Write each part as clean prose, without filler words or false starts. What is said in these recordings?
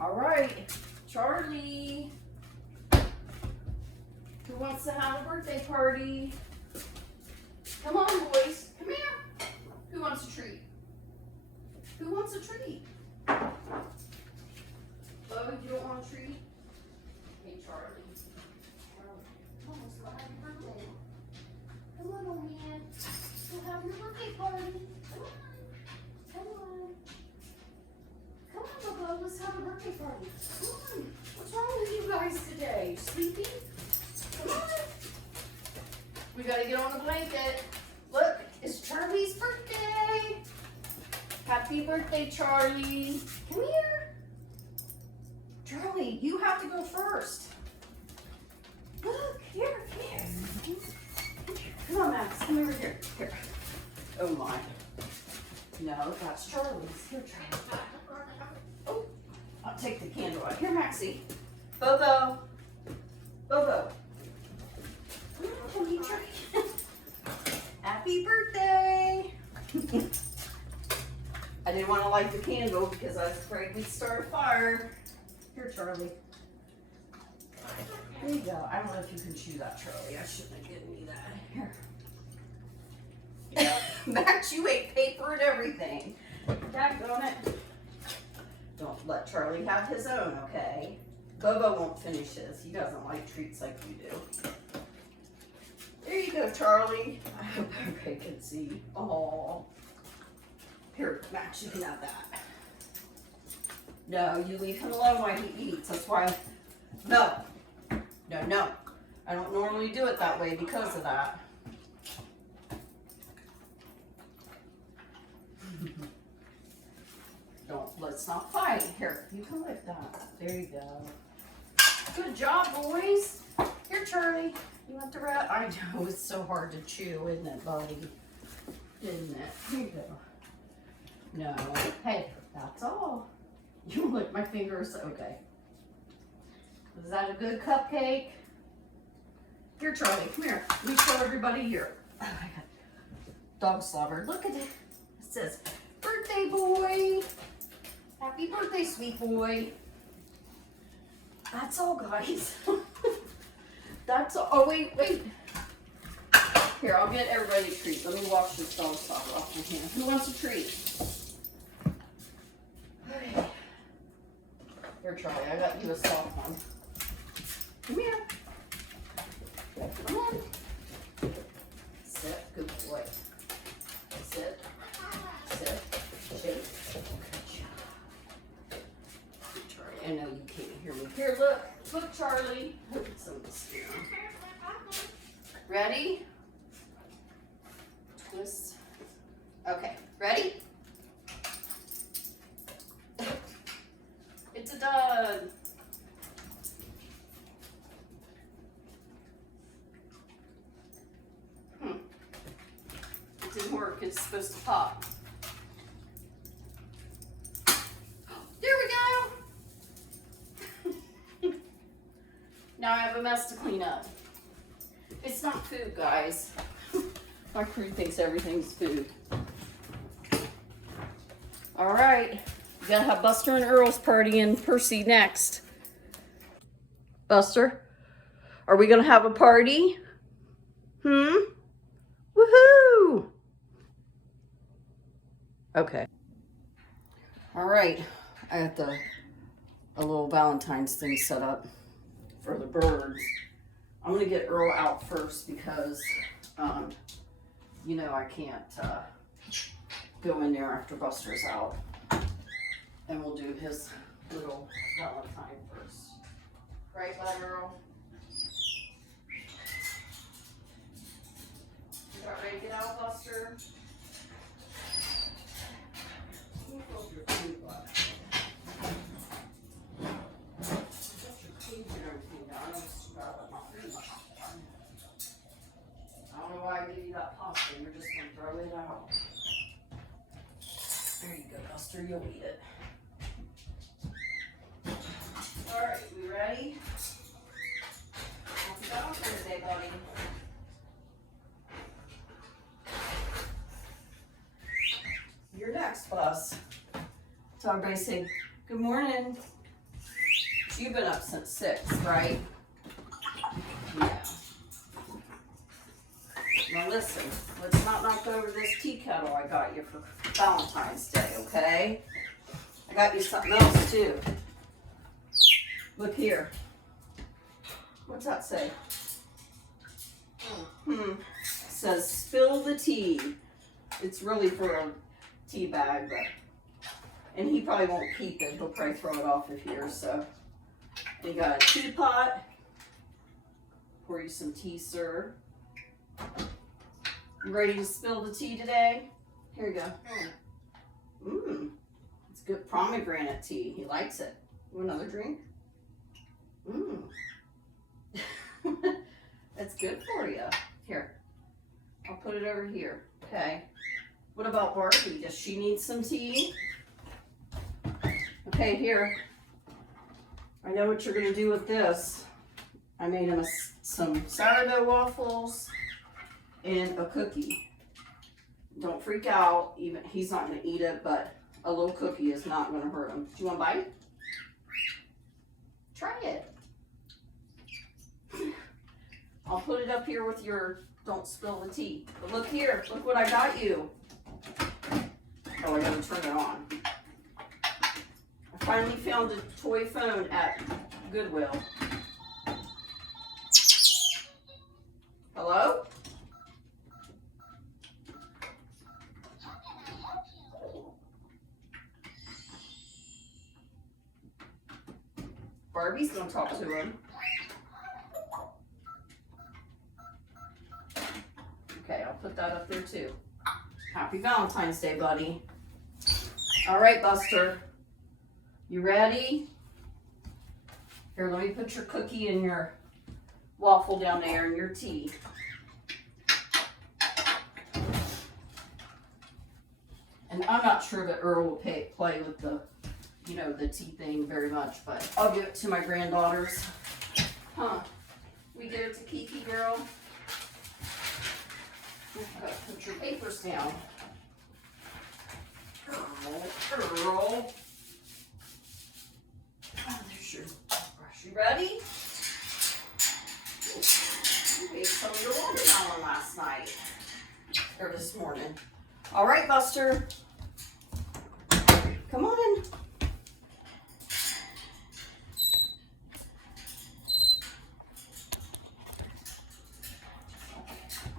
All right, Charlie. Who wants to have a birthday party? Come on, boys. Come here. Who wants a treat? Who wants a treat? Oh, you don't want a treat? Hey, Charlie. Come on, let's go have your birthday. Come on, old man. Go have your birthday party. Come on. Come on. Come on, Bobo. Let's have a birthday party. Come on. What's wrong with you guys today? Sleepy? Come on. We gotta get on the blanket. Look, it's Charlie's birthday. Happy birthday, Charlie. Come here. Charlie, you have to go first. Look, here. Come on, Max. Come over here. Here. Oh, my. No, that's Charlie's. Here, Charlie. Oh, I'll take the candle out. Here, Maxie. Bobo. Bobo. Come on, Charlie. Happy birthday. I didn't want to light the candle because I was afraid we'd start a fire. Here, Charlie. There you go. I don't know if you can chew that, Charlie. I shouldn't have given you that. Here. Max, you ate paper and everything. Daggone it. Don't let Charlie have his own, okay? Bobo won't finish his. He doesn't like treats like you do. There you go, Charlie. I hope everybody can see. Oh. Here, Max, you can have that. No, you leave him alone while he eats. That's why. No. I don't normally do it that way because of that. Let's not fight. Here, you can lick that. There you go. Good job, boys. Here, Charlie. You want the rat? I know, it's so hard to chew, isn't it, buddy? Isn't it? Here you go. No. Hey, that's all. You lick my fingers. Okay. Is that a good cupcake? Here, Charlie, come here. Let me show everybody here. Oh my God. Dog slobber. Look at it. It says, birthday boy. Happy birthday, sweet boy. That's all, guys. That's all. Oh, wait. Here, I'll get everybody a treat. Let me wash this dog slobber off my hand. Who wants a treat? Okay. Here, Charlie, I got you a soft one. Come here. Come on. Sit. Good boy. Sit. Shake. Charlie, I know you can't hear me. Here, look. Look, Charlie. Look at some of this here. Ready? Twist. Okay. Ready? It's a done. It didn't work. It's supposed to pop. There we go. Now I have a mess to clean up. It's not food, guys. My crew thinks everything's food. All right. We gotta have Buster and Earl's party and Percy next. Buster, are we gonna have a party? Woohoo! Okay. All right. I got a little Valentine's thing set up for the birds. I'm gonna get Earl out first because, you know, I can't go in there after Buster's out. And we'll do his little Valentine first. Right, bud, Earl? You got ready to get out, Buster? Your food, bud. Put your cage and everything down. I just got my food. I don't know why I gave you that pasta. You're just gonna throw it out. There you go, Buster. You'll eat it. All right, we ready? Happy Valentine's Day, buddy. You're next, boss. So everybody say, good morning. You've been up since 6, right? Yeah. Now listen, let's not knock over this tea kettle I got you for Valentine's Day, okay? I got you something else too. Look here. What's that say? It says spill the tea. It's really for a tea bag, but and he probably won't keep it. He'll probably throw it off of here. So you got a teapot. Pour you some tea, sir. You ready to spill the tea today? Here you go. It's good pomegranate tea. He likes it. You want another drink? That's good for you. Here, I'll put it over here. Okay. What about Barbie? Does she need some tea? Okay, here. I know what you're gonna do with this. I made him some sourdough waffles and a cookie. Don't freak out. Even he's not gonna eat it, but a little cookie is not gonna hurt him. Do you want a bite? Try it. I'll put it up here with your don't spill the tea. But look here, look what I got you. Oh, I gotta turn it on. I finally found a toy phone at Goodwill. Hello? Barbie's gonna talk to him. Okay, I'll put that up there too. Happy Valentine's Day, buddy. All right, Buster. You ready? Here, let me put your cookie and your waffle down there and your tea. And I'm not sure that Earl will play with the, you know, the tea thing very much, but I'll give it to my granddaughters. Huh? We give it to Kiki, girl? Put your papers down. Earl. Oh, there's your brush. You ready? You made some of your watermelon last night. Or this morning. All right, Buster. Come on.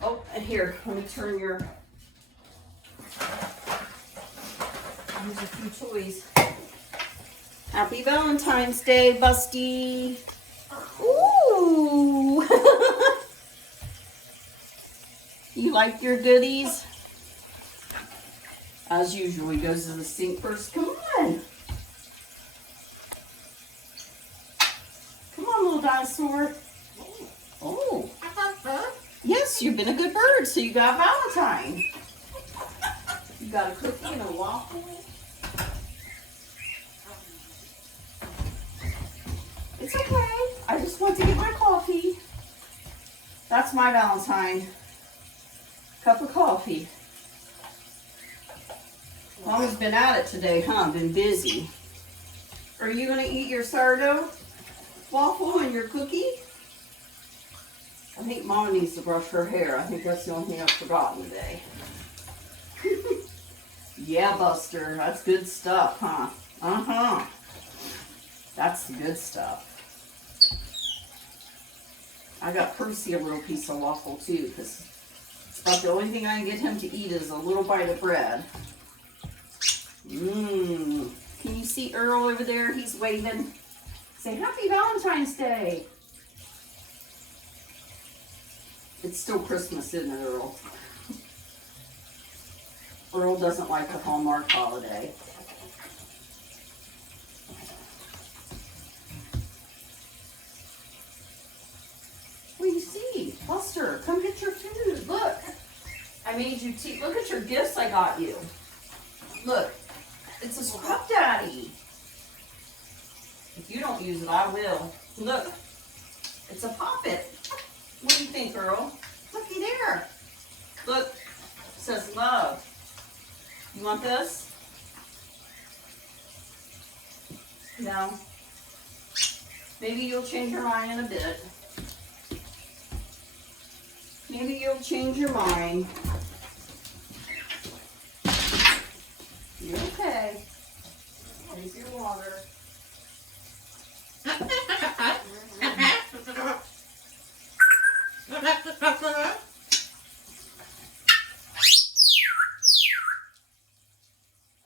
Oh, and here, let me turn your, here's a few toys. Happy Valentine's Day, Busty. Ooh. You like your goodies? As usual, he goes to the sink first. Come on. Come on, little dinosaur. Oh. Yes, you've been a good bird, so you got Valentine. You got a cookie and a waffle. It's okay. I just want to get my coffee. That's my Valentine. Cup of coffee. Mama's been at it today, huh? Been busy. Are you going to eat your sourdough waffle and your cookie? I think Mama needs to brush her hair. I think that's the only thing I've forgotten today. Yeah, Buster. That's good stuff, huh? Uh-huh. That's the good stuff. I got Percy a little piece of waffle, too, because it's about the only thing I can get him to eat is a little bite of bread. Can you see Earl over there? He's waving. Say, Happy Valentine's Day. It's still Christmas, isn't it, Earl? Earl doesn't like the Hallmark holiday. What do you see? Buster, come get your food. Look. I made you tea. Look at your gifts I got you. Look. It's a scrub daddy. If you don't use it, I will. Look. It's a poppet. What do you think, Earl? Looky there. Look. It says love. You want this? No. Maybe you'll change your mind in a bit. Maybe you'll change your mind. You okay? Drink your water.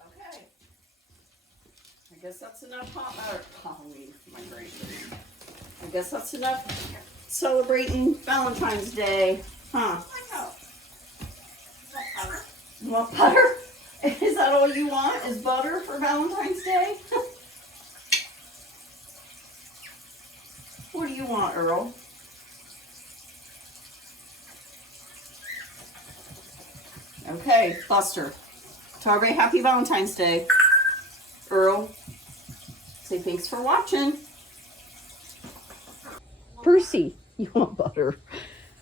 Okay. I guess that's enough Halloween for my grandkids. I guess that's enough celebrating Valentine's Day, huh? You want butter? Is that all you want? Is butter for Valentine's Day? What do you want, Earl? Okay, Buster. Tell everybody Happy Valentine's Day. Earl, say thanks for watching. Percy, you want butter.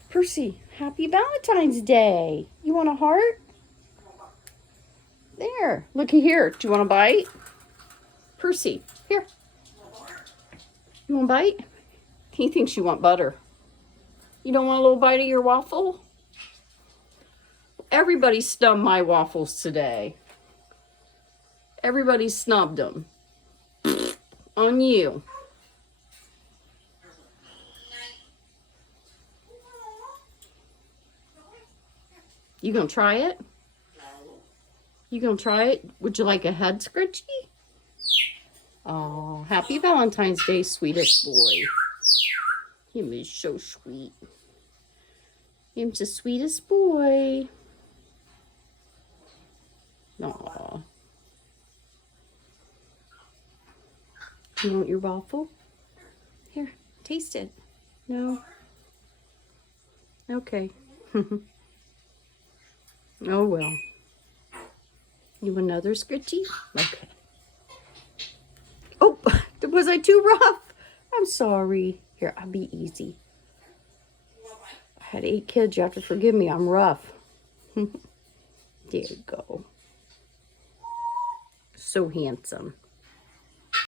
Percy, Happy Valentine's Day. You want a heart? There, looky here. Do you want a bite? Percy, here. You want a bite? He thinks you want butter. You don't want a little bite of your waffle? Everybody snubbed my waffles today. Everybody snubbed them. On you. You gonna try it? You gonna try it? Would you like a head scrunchie? Oh, Happy Valentine's Day, sweetest boy. Him is so sweet. Him's the sweetest boy. Aw. You want your waffle? Here, taste it. No? Okay. Oh well. You want another scritchy? Okay. Oh, was I too rough? I'm sorry. Here, I'll be easy. I had 8 kids. You have to forgive me. I'm rough. There you go. So handsome.